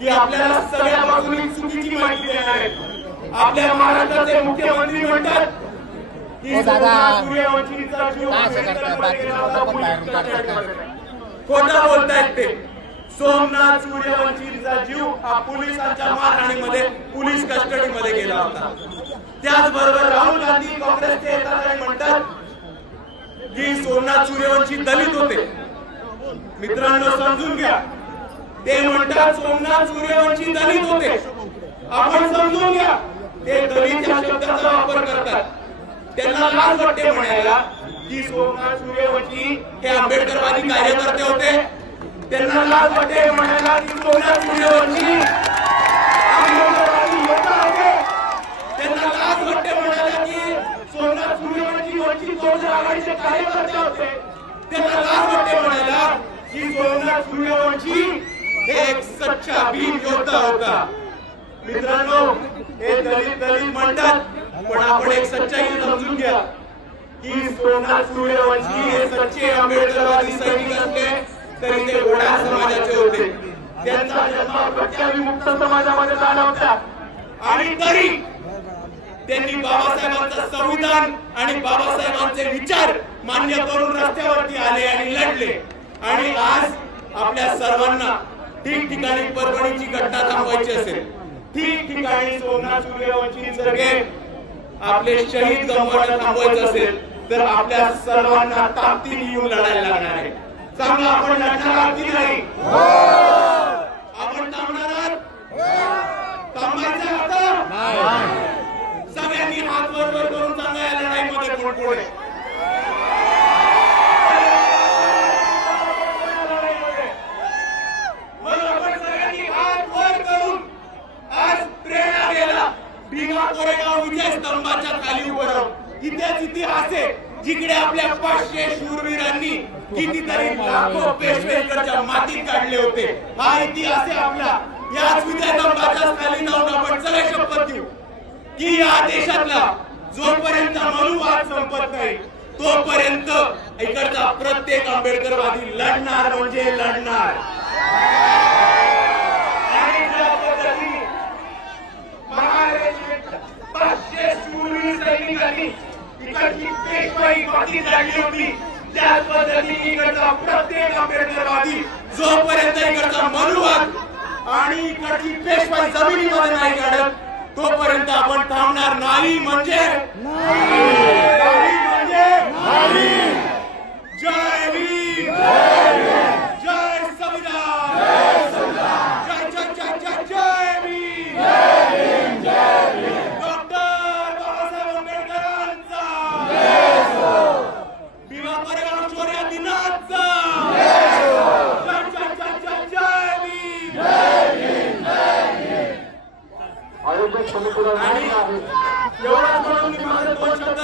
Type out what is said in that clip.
की आपल्याला सगळ्या बाजूनी चुकीची माहिती देणार आहेत। आपल्या महाराष्ट्राचे मुख्यमंत्री म्हणतात की सूर्यवंशीचा जीव खोटा बोलतायत ते। सोमनाथ सूर्यवंशीचा जीव हा पोलिसांच्या मारहाणीमध्ये पोलीस कस्टडीमध्ये गेला होता। त्याचबरोबर राहुल गांधी काँग्रेसचे नेते म्हणतात की सोमनाथ सूर्यवंशी दलित होते। मित्रांनो समजून घ्या, ते म्हणतात सोमनाथ सूर्यवंशी दलित होते। आपण समजून घ्या, ते दलित या शब्दाचा वापर करतात। त्यांना लाज वाटते म्हणायला की सोमनाथ सूर्यवंशी हे आंबेडकरवादी कार्यकर्ते होते। त्यांना लाज वाटते म्हणायला की सोमनाथ सूर्यवंशी आंबेडकरवादी योद्धा होते। त्यांना लाज वाटते म्हणायला की सोमनाथ सूर्यवंशी वंचित बहुजन आघाडीचे कार्यकर्ते होते। त्यांना लाज वाटते म्हणायला की सोमनाथ सूर्यवंशी हे एक सच्चा वीर योद्धा होता। मित्रांनो, हे दलित म्हणतात, पण आपण एक सच्चाई समजून घ्या की सोमनाथ सूर्यवंशी हे सच्चे आंबेडकरवादी सैनिक असले तरी ते घोडा समाजाचे होते। त्यांचा जन्म प्रत्याविमुक्त समाजामध्ये झाला होता आणि तरी त्यांनी बाबासाहेबांचं संविधान आणि बाबासाहेबांचे विचार मान्य करून रस्त्यावरती आले आणि लढले। आणि आज आपल्या सर्वांना ठिकठिकाणी परभणीची घटना थांबवायची असेल, ठिकठिकाणी सोमनाथ सूर्यवंशींसारखे आपले शहीद गमवायला थांबवायचं असेल तर आपल्या सर्वांना ताकदीने येऊन लढायला लागणार आहे। सांगा, आपण लढणार आहात की नाही? आपण थांबणार आहात? थांबायचं आता? सगळ्यांनी हात वर करून सांगा, या लढाईमध्ये कोण कोण आहे? भीमा कोरेगाव विजय स्तंभाच्या खाली उभं राहून इथेच इतिहास आहे, जिकडे आपल्या 500 शूरवीरांनी कितीतरी लाखो पेशवेकडच्या मातीत काढले होते। हा इतिहास आहे आपला। याच विजय स्तंभाच्या खाली जाऊन आपण सगळे शपथ घेऊ की या देशातला जोपर्यंत मनुवाद संपत नाही तोपर्यंत इकडचा प्रत्येक आंबेडकरवादी लढणार म्हणजे लढणार। इकडची पेशवाई बाकी झाली होती, त्याच पद्धतीने इकडचा प्रत्येक आंबेडकरवादी जोपर्यंत इकडचा मनुवाद आणि इकडची पेशवाई जमिनीमध्ये नाही काढत तोपर्यंत आपण थांबणार नाही म्हणजे जय भीम, जय संविधान, जय जय जय जय जय भीम, आणि एवढा म्हणून मी माझे 2 शब्द